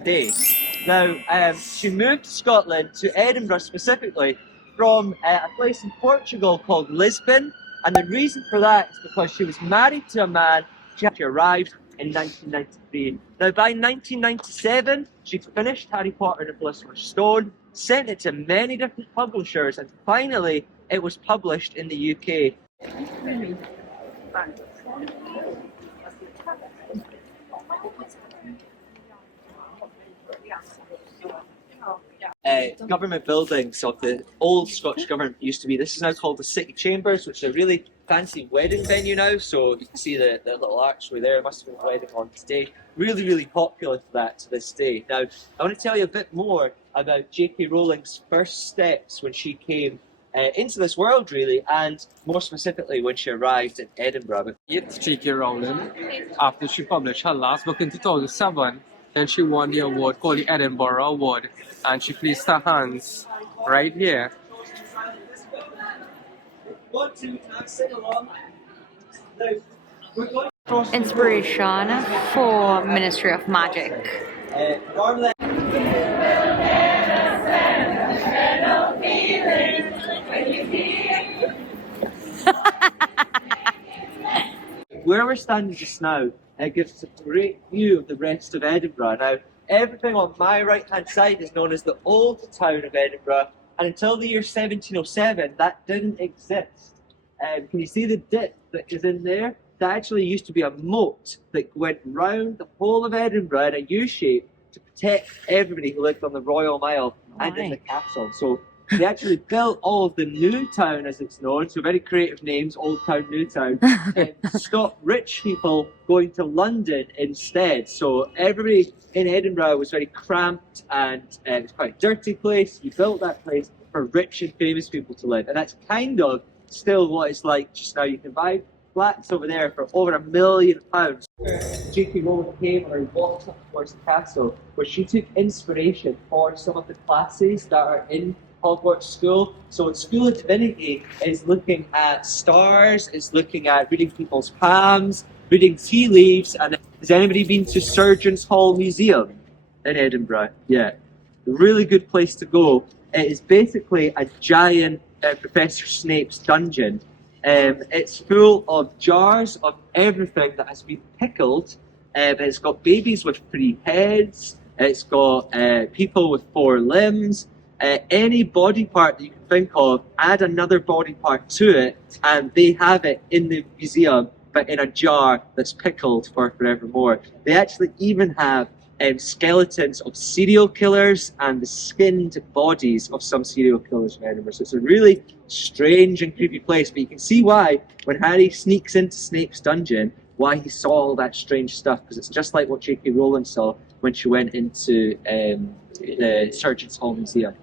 stay. Now, she moved to Scotland, to Edinburgh specifically, from a place in Portugal called Lisbon, and the reason for that is because she was married to a man. She arrived in 1993. Now, by 1997, she finished Harry Potter and the Philosopher's Stone, sent it to many different publishers, and finally, it was published in the UK. Government buildings of the old Scottish government used to be. This is now called the City Chambers, which is a really fancy wedding venue now. So you can see the little archway there. It must have been a wedding on today. Really, really popular for that to this day. Now, I want to tell you a bit more about J.K. Rowling's first steps when she came into this world, really, and more specifically when she arrived in Edinburgh. It's J.K. Rowling. After she published her last book in 2007, then she won the award called the Edinburgh Award, and she placed her hands right here. Inspiration for Ministry of Magic. Where we're standing just now, it gives us a great view of the rest of Edinburgh. Now, everything on my right-hand side is known as the old town of Edinburgh, and until the year 1707, that didn't exist. Can you see the dip that is in there? That actually used to be a moat that went round the whole of Edinburgh in a U-shape to protect everybody who lived on the Royal Mile and in the castle. So they actually built all of the new town, as it's known, so very creative names, Old Town, New Town, to stop rich people going to London instead. So everybody in Edinburgh was very cramped, and it was quite a dirty place. You built that place for rich and famous people to live, and that's kind of still what it's like just now. You can buy flats over there for over £1 million. J.K. Rowling came and walked up towards the castle, where she took inspiration for some of the classes that are in Hogwarts School. So School of Divinity is looking at stars, is looking at reading people's palms, reading tea leaves. And has anybody been to Surgeons Hall Museum in Edinburgh? Yeah, a really good place to go. It is basically a giant Professor Snape's dungeon. It's full of jars of everything that has been pickled. It's got babies with 3 heads. It's got people with 4 limbs. Any body part that you can think of, add another body part to it, and they have it in the museum, but in a jar that's pickled for forevermore. They actually even have skeletons of serial killers and the skinned bodies of some serial killers in Edinburgh. So it's a really strange and creepy place, but you can see why, when Harry sneaks into Snape's dungeon, why he saw all that strange stuff, because it's just like what J.K. Rowling saw when she went into the Surgeons Hall Museum.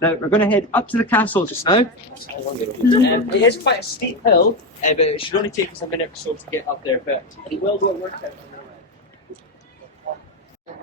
Now, we're going to head up to the castle just now. It is quite a steep hill, but it should only take us a minute or so to get up there, but we will do a workout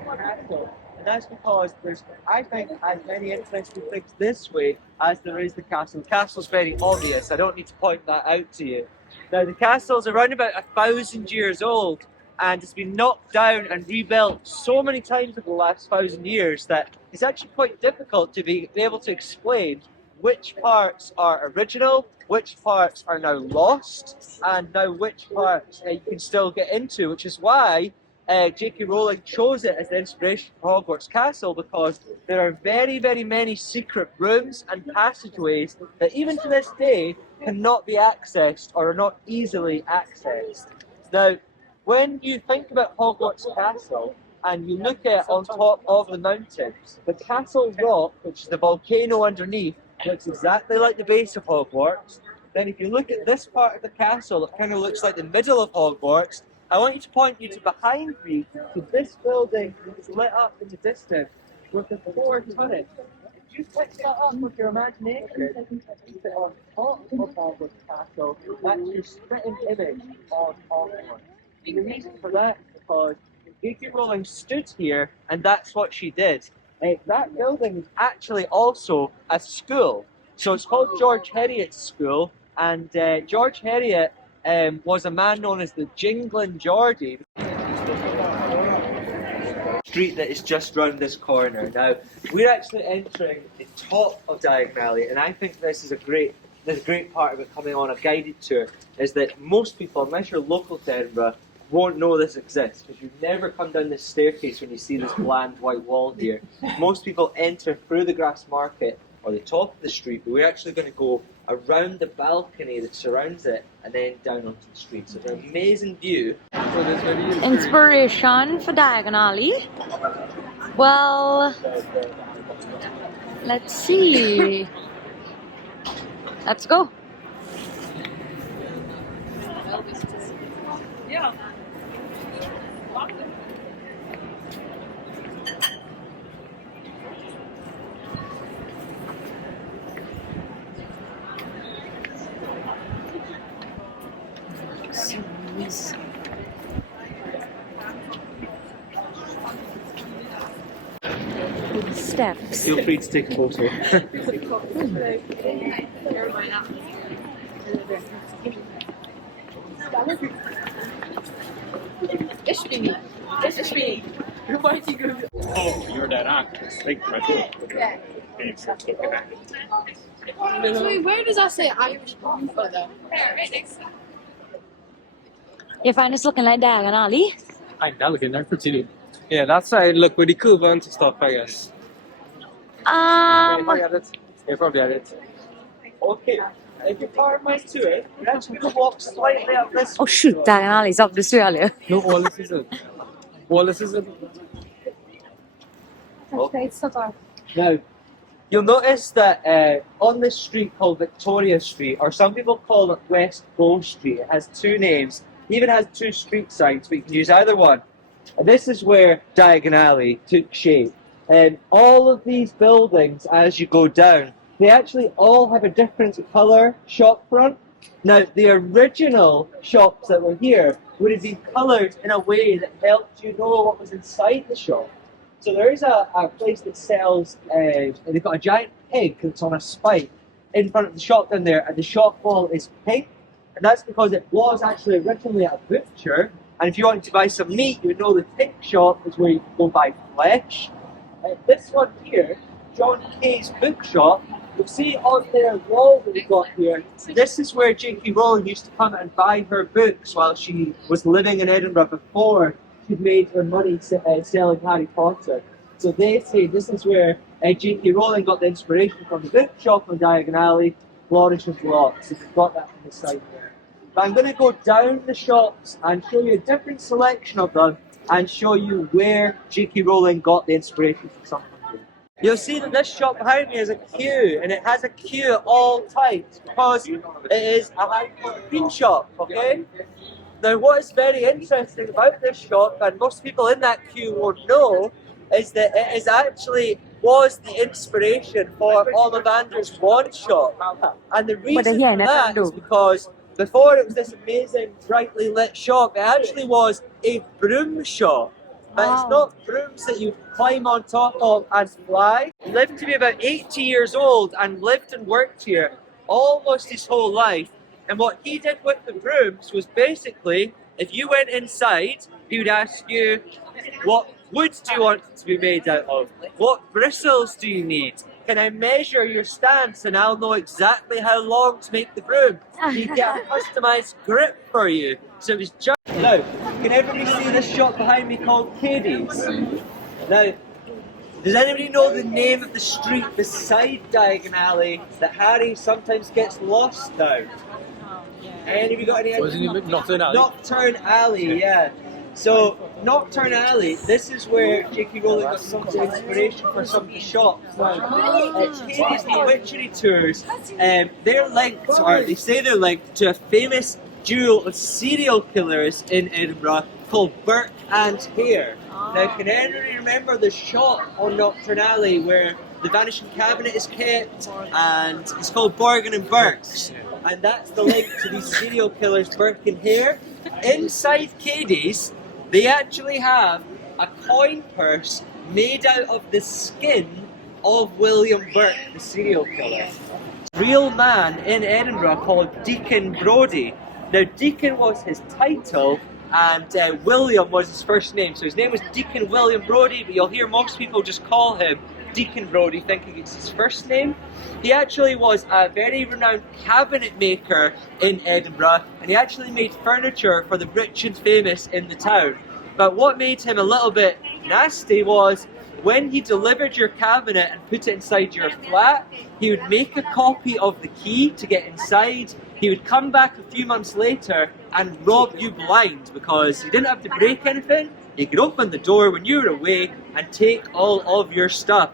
on our way. And that's because there's, I think, as many interesting things this way as there is the castle. The castle's very obvious, I don't need to point that out to you. Now, the castle's around about 1,000 years old, and it's been knocked down and rebuilt so many times over the last 1,000 years that it's actually quite difficult to be able to explain which parts are original, which parts are now lost, and now which parts you can still get into, which is why J.K. Rowling chose it as the inspiration for Hogwarts Castle, because there are very, very many secret rooms and passageways that even to this day cannot be accessed or are not easily accessed. Now, when you think about Hogwarts Castle and you look at it on top of the mountain, the Castle Rock, which is the volcano underneath, looks exactly like the base of Hogwarts. Then if you look at this part of the castle, it kind of looks like the middle of Hogwarts. I want you to point you to behind me, to this building that's lit up in the distance with the 4 turrets. If you pick that up with your imagination, keep it on top of Hogwarts Castle, that's your spitting image of Hogwarts. And the reason for that is because J.K. Rowling stood here, and that's what she did. That building is actually also a school. So it's called George Heriot's School, and George Heriot was a man known as the Jingling Geordie. street that is just round this corner. Now, we're actually entering the top of Diagon Alley, and I think this is a great part of it coming on a guided tour, is that most people, unless you're local to Edinburgh, won't know this exists, because you never come down this staircase when you see this bland white wall here. Most people enter through the grass market or the top of the street, but we're actually going to go around the balcony that surrounds it and then down onto the street. So it's an amazing view. Inspiration for Diagon Alley? Well, let's see. Let's go. Yeah. Steps. Feel free to take a photo. Oh, you're that actress. Thank you, my book. Wait, where does that say Irish photo though? You find us looking like Diagon Alley? I'm not looking there for today. Yeah, that's how it look with the coupons and stuff, I guess. Yeah, if I get it. Yeah, probably get it. Okay, if your car might to it, you're actually going to walk slightly up this Oh shoot, Diagon Alley's up this way earlier. No, Wallace is it. Wallace is it. Now, you'll notice that on this street called Victoria Street, or some people call it West Bow Street, it has two names, even has two street signs, but you can use either one. And this is where Diagon Alley took shape. And all of these buildings, as you go down, they actually all have a different colour shop front. Now, the original shops that were here would have been coloured in a way that helped you know what was inside the shop. So there is a place that sells, they've got a giant pig that's on a spike in front of the shop down there, and the shop wall is pink. And that's because it was actually originally a butcher, and if you wanted to buy some meat, you would know the pig shop is where you can go buy flesh. This one here, John Kay's bookshop, you'll see on their wall that we've got here, this is where J.K. Rowling used to come and buy her books while she was living in Edinburgh before she'd made her money selling Harry Potter. So they say this is where J.K. Rowling got the inspiration from the bookshop on Diagon Alley, Flourish and Block. So we've got that from the side there. But I'm going to go down the shops and show you a different selection of them and show you where J.K. Rowling got the inspiration from something. You'll see that this shop behind me is a queue, and it has a queue at all times because it is a Harry Potter theme shop, okay? Now what is very interesting about this shop, and most people in that queue won't know, is that it is actually was the inspiration for Ollivander's wand shop. And the reason for that is because before it was this amazing brightly lit shop, it actually was a broom shop. But it's not brooms that you climb on top of and fly. He lived to be about 80 years old and lived and worked here almost his whole life. And what he did with the brooms was basically, if you went inside, he would ask you, what wood do you want it to be made out of? What bristles do you need? Can I measure your stance and I'll know exactly how long to make the broom? He'd get a customised grip for you. So it was just... Now, can everybody see this shop behind me called Katie's? Now, does anybody know the name of the street beside Diagon Alley that Harry sometimes gets lost down? Anybody got any idea? Nocturne Alley? Nocturne Alley, yeah. So, Nocturne Alley, this is where J.K. Rowling got some of the inspiration for some of the shops. Katie's the Witchery Tours, they're linked, or they say they're linked, to a famous duo of serial killers in Edinburgh called Burke and Hare. Now, can anybody remember the shop on Nocturne Alley where the Vanishing Cabinet is kept, and it's called Borgin and Burke's? And that's the link to these serial killers, Burke and Hare. Inside Katie's, they actually have a coin purse made out of the skin of William Burke, the serial killer. Real man in Edinburgh called Deacon Brodie. Now, Deacon was his title, and William was his first name. So his name was Deacon William Brodie, but you'll hear most people just call him Deacon Brodie, thinking it's his first name. He actually was a very renowned cabinet maker in Edinburgh, and he actually made furniture for the rich and famous in the town. But what made him a little bit nasty was when he delivered your cabinet and put it inside your flat, he would make a copy of the key to get inside. He would come back a few months later and rob you blind because you didn't have to break anything. He could open the door when you were away and take all of your stuff.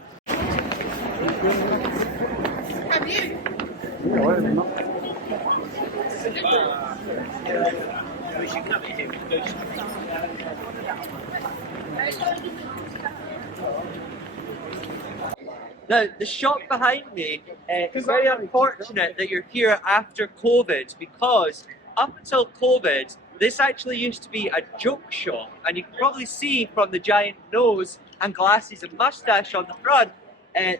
Now, the shop behind me, it's very unfortunate that you're here after COVID, because up until COVID, this actually used to be a joke shop, and you can probably see from the giant nose and glasses and mustache on the front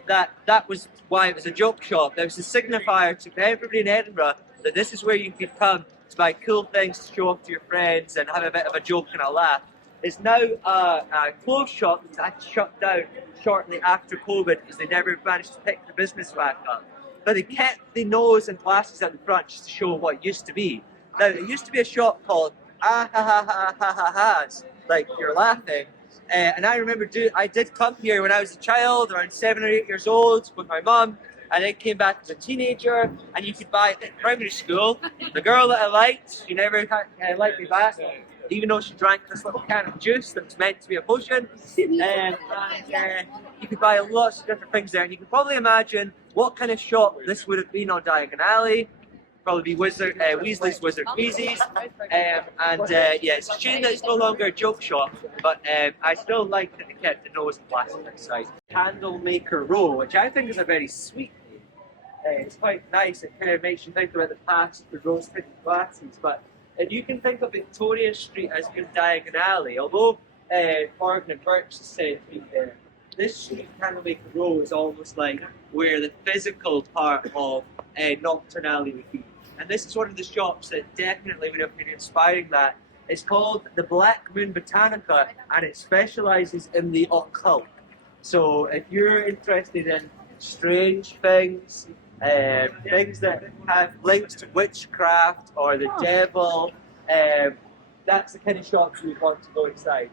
that was why it was a joke shop. There was a signifier to everybody in Edinburgh that this is where you could come to buy cool things to show off to your friends and have a bit of a joke and a laugh. It's now a clothes shop that's actually shut down shortly after COVID because they never managed to pick the business back up. But they kept the nose and glasses at the front just to show what it used to be. Now, it used to be a shop called Ah Ha Ha Ha Ha Ha Ha's, like you're laughing. And I remember I did come here when I was a child, around 7 or 8 years old, with my mum, and then came back as a teenager, and you could buy it in primary school. The girl that I liked, she never liked me back, even though she drank this little can of juice that was meant to be a potion. And you could buy lots of different things there, and you can probably imagine what kind of shop this would have been on Diagon Alley. Probably be Weasley's Wizard Wheezies. Yeah, it's a shame that it's no longer a joke shop, but I still like that they kept the nose and glasses inside. Candle Maker Row, which I think is a very sweet name. It's quite nice. It kind of makes you think about the past for rose-tinted glasses, but you can think of Victoria Street as being Diagon Alley, although Morgan and Birch is said to be there. This street, Candlemaker Row, is almost like where the physical part of Nocturne Alley would be. And this is one of the shops that definitely would have been inspiring that. It's called the Black Moon Botanica, and it specialises in the occult. So if you're interested in strange things, things that have links to witchcraft or the devil, that's the kind of shops you would want to go inside.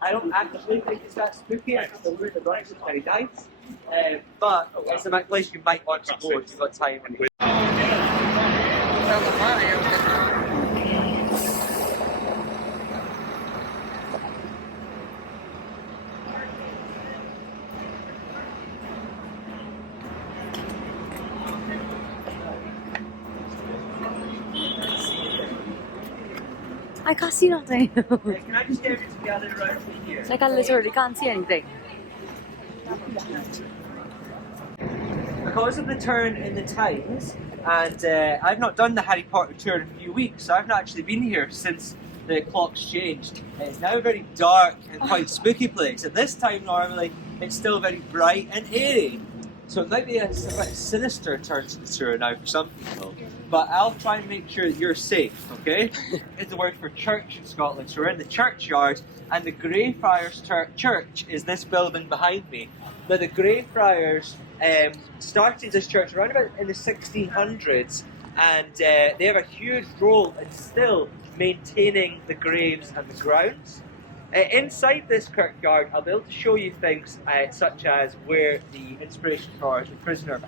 I don't actually think it's that spooky. I think the Lord of the Rings is very nice, but it's a place you might want to go if you've got time. I can't see nothing. Can I just get everything together around here? Like I literally can't see anything. Because of the turn in the times, and I've not done the Harry Potter tour in a few weeks, so I've not actually been here since the clock's changed. It's now a very dark and quite spooky place. At this time normally it's still very bright and airy. So it might be a bit sinister turn to the tour now for some people. But I'll try and make sure that you're safe, okay? It's the word for church in Scotland. So we're in the churchyard, and the Greyfriars Church is this building behind me. Now the Greyfriars started this church around about in the 1600s, and they have a huge role in still maintaining the graves and the grounds. Inside this kirkyard, I'll be able to show you things such as where the inspiration for the prison of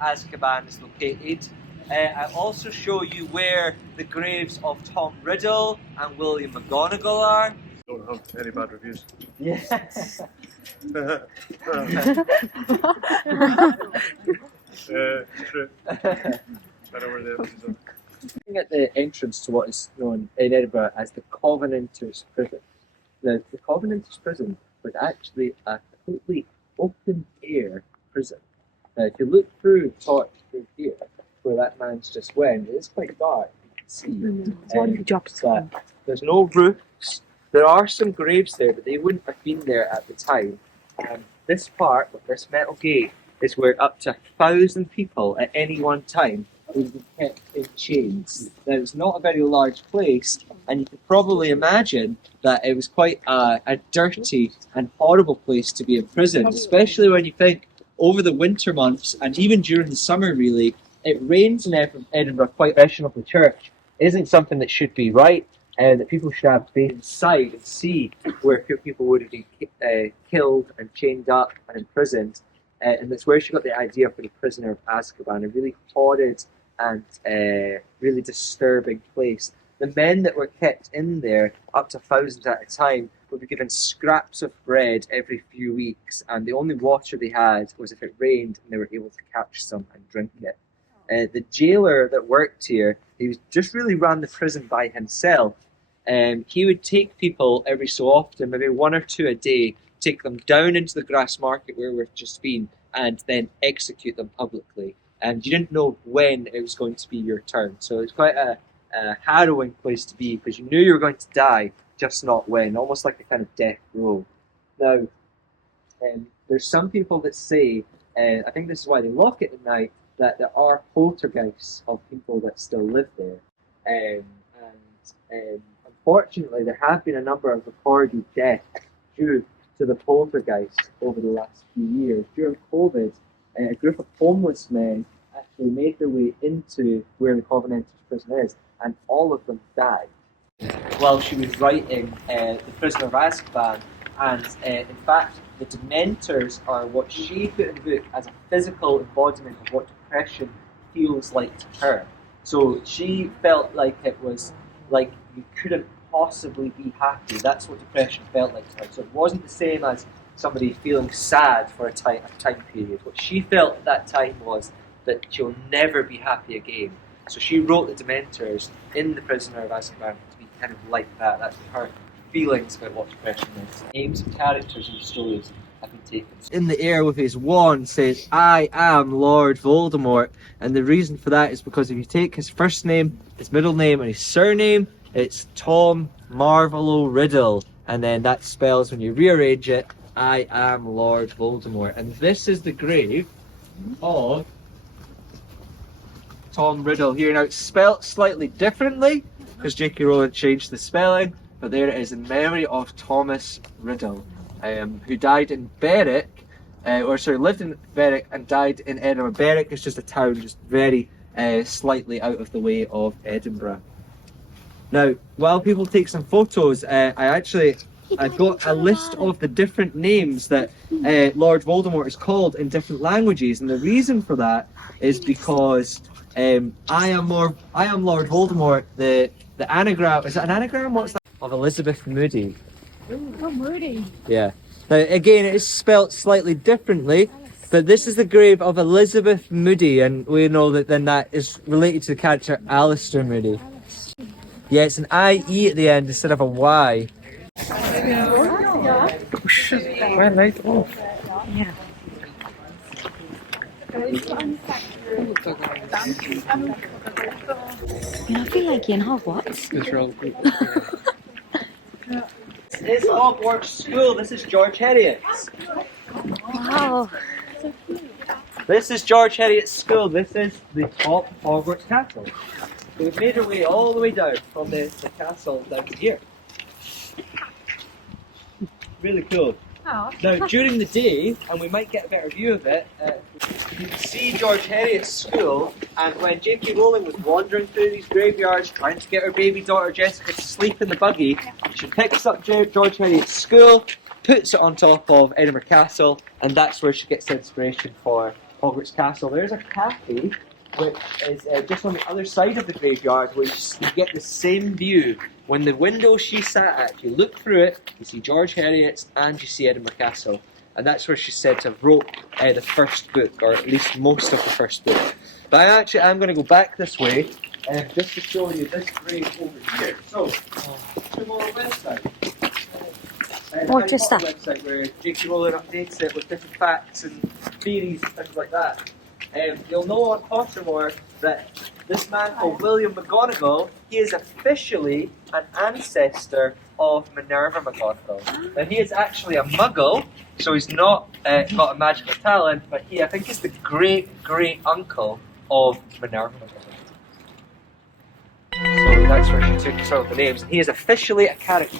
Azkaban is located. I'll also show you where the graves of Tom Riddle and William McGonagall are. Don't have any bad reviews. Yes. True. I know where the evidence are. Looking at the entrance to what is known in Edinburgh as the Covenanters Prison. Now, the Covenanters Prison was actually a completely open-air prison. Now, if you look through the torch through here, where that man's just went, it is quite dark, you can see. But there's no roofs. There are some graves there, but they wouldn't have been there at the time. This part, with this metal gate, is where up to 1,000 people at any one time would have been kept in chains. Now, it's not a very large place, and you can probably imagine that it was quite a dirty and horrible place to be imprisoned, especially when you think over the winter months and even during the summer, really, it rains in Edinburgh quite often of the church. Isn't something that should be right, and that people should have been inside and see where people would have been killed and chained up and imprisoned. And that's where she got the idea for the Prisoner of Azkaban, a really horrid and really disturbing place. The men that were kept in there, up to thousands at a time, would be given scraps of bread every few weeks, and the only water they had was if it rained and they were able to catch some and drink it. The jailer that worked here, he was just really ran the prison by himself. He would take people every so often, maybe one or two a day, take them down into the grass market where we've just been, and then execute them publicly. And you didn't know when it was going to be your turn. So it's quite a harrowing place to be, because you knew you were going to die, just not when, almost like a kind of death row. Now, there's some people that say, I think this is why they lock it at night, that there are poltergeists of people that still live there. And unfortunately, there have been a number of recorded deaths due to the poltergeist over the last few years. During COVID, a group of homeless men actually made their way into where the Covenanters prison is, and all of them died while she was writing The Prisoner of Azkaban. And in fact, the Dementors are what she put in the book as a physical embodiment of what depression feels like to her. So she felt like it was like you couldn't possibly be happy. That's what depression felt like to her. So it wasn't the same as somebody feeling sad for a time period. What she felt at that time was that she'll never be happy again. So she wrote the Dementors in The Prisoner of Azkaban to be kind of like that. That's her feelings about what depression is. Names of characters in the stories have been taken. In the air with his wand says, "I am Lord Voldemort." And the reason for that is because if you take his first name, his middle name, and his surname, it's Tom Marvolo Riddle. And then that spells, when you rearrange it, "I am Lord Voldemort." And this is the grave of Tom Riddle here. Now, it's spelt slightly differently because J.K. Rowling changed the spelling, but there it is in memory of Thomas Riddle, who died in Berwick, lived in Berwick and died in Edinburgh. Berwick is just a town just very slightly out of the way of Edinburgh. Now, while people take some photos, I've got a list of the different names that Lord Voldemort is called in different languages, and the reason for that is because I am Lord Voldemort. The anagram, is it an anagram? What's that? Of Elizabeth Moody. Oh, Moody. Yeah. Now again, it is spelt slightly differently, but this is the grave of Elizabeth Moody, and we know that then that is related to the character Alistair Moody. Yeah, it's an I-E at the end instead of a Y. Oh shit, my light off. Yeah. I feel like you're in Hogwarts. It's real good. This is Hogwarts School. This is George Heriot's. Wow. This is George Heriot's school. This is the top of Hogwarts Castle. So we've made our way all the way down from the castle down to here. Really cool. Oh. Now, during the day, and we might get a better view of it, you can see George Heriot's school, and when J.K. Rowling was wandering through these graveyards trying to get her baby daughter Jessica to sleep in the buggy, she picks up George Heriot's school, puts it on top of Edinburgh Castle, and that's where she gets the inspiration for Hogwarts Castle. There's a cafe which is just on the other side of the graveyard, where you get the same view. When the window she sat at, you look through it, you see George Heriot's and you see Edinburgh Castle. And that's where she's said to have wrote the first book, or at least most of the first book. But I'm going to go back this way, just to show you this grave over here. So, to our website. Just that. Website where J.K. Rowling updates it with different facts and theories and things like that. You'll know on Pottermore that this man called William McGonagall, he is officially an ancestor of Minerva McGonagall. Now he is actually a muggle, so he's not got a magical talent, but he, I think, is the great-great-uncle of Minerva. So that's where he took some of the names. And he is officially a character